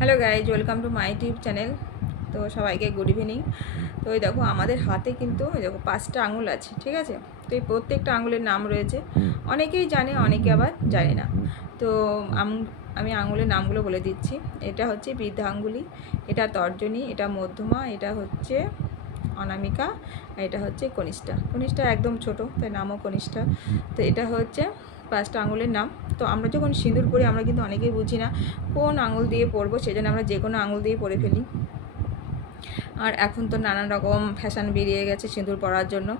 Hello guys, welcome to my YouTube channel. তো সবাইকে good evening. তো এই দেখো আমাদের হাতে কিন্তু এই দেখো 5টা আঙুল আছে, ঠিক আছে। তো এই প্রত্যেকটা আঙুলের নাম রয়েছে, অনেকেই জানে অনেকে আবার জানে না। তো আমি আঙুলের নামগুলো বলে দিচ্ছি। এটা হচ্ছে বৃদ্ধাঙ্গুলি, এটা তর্জনী, এটা মধ্যমা, এটা হচ্ছে অনামিকা, এটা হচ্ছে কনিষ্ঠা। কনিষ্ঠা একদম ছোট, তাই নামও কনিষ্ঠা। তো এটা হচ্ছে 5টা আঙুলের নাম। তো আমরা যখন সিঁদুর পরি আমরা কিন্তু অনেকেই বুঝি না কোন আঙুল দিয়ে পরবো, সেজন্য আমরা যে কোনো আঙুল দিয়ে পরে ফেলি। আর এখন তো নানান রকম ফ্যাশন বেরিয়ে গেছে সিঁদুর পরার জন্য,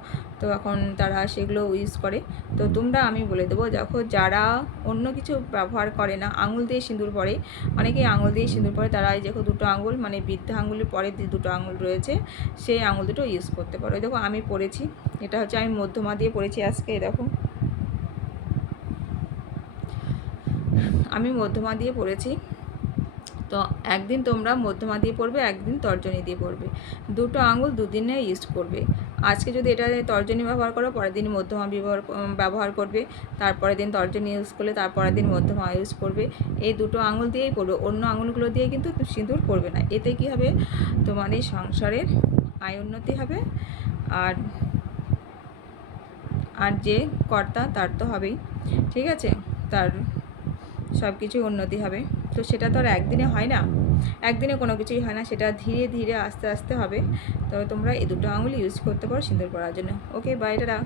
তো এখন তারা সেগুলো ইউজ করে। তো আমি বলে দেবো, দেখো যারা অন্য কিছু ব্যবহার করে না, আঙুল দিয়ে সিঁদুর পরে, অনেকেই আঙুল দিয়ে সিঁদুর পরে, তারা এই দেখো দুটো আঙুল মানে বৃদ্ধা আঙুলের পরে যে দুটো আঙুল রয়েছে সেই আঙুল দুটো ইউজ করতে পারো। দেখো আমি পরেছি, এটা হচ্ছে আমি মধ্যমা দিয়ে পরেছি আজকে। দেখো আমি মধ্যমা দিয়ে পরেছি। তো একদিন তোমরা মধ্যমা দিয়ে পড়বে, একদিন তর্জনী দিয়ে পড়বে, দুটো আঙুল দুদিনে ইউজ করবে। আজকে যদি এটা তর্জনী ব্যবহার করো, পরের দিন মধ্যমা ব্যবহার করবে, তারপরের দিন তর্জনী ইউজ করলে তারপরের দিন মধ্যমা ইউজ করবে। এই দুটো আঙুল দিয়েই পড়বে, অন্য আঙুলগুলো দিয়ে কিন্তু সিঁদুর পড়বে না। এতে কী হবে, তোমার এই সংসারের আয় উন্নতি হবে। আর আর যে কর্তা তার তো হবেই, ঠিক আছে, তার সব কিছুই উন্নতি হবে। তো সেটা তো আর একদিনে হয় না, একদিনে কোনো কিছুই হয় না, সেটা ধীরে ধীরে আস্তে আস্তে হবে। তো তোমরা এই দুটো আঙুল ইউজ করতে পারো সিঁদুর পরার জন্য। ওকে, বাই, টাটা।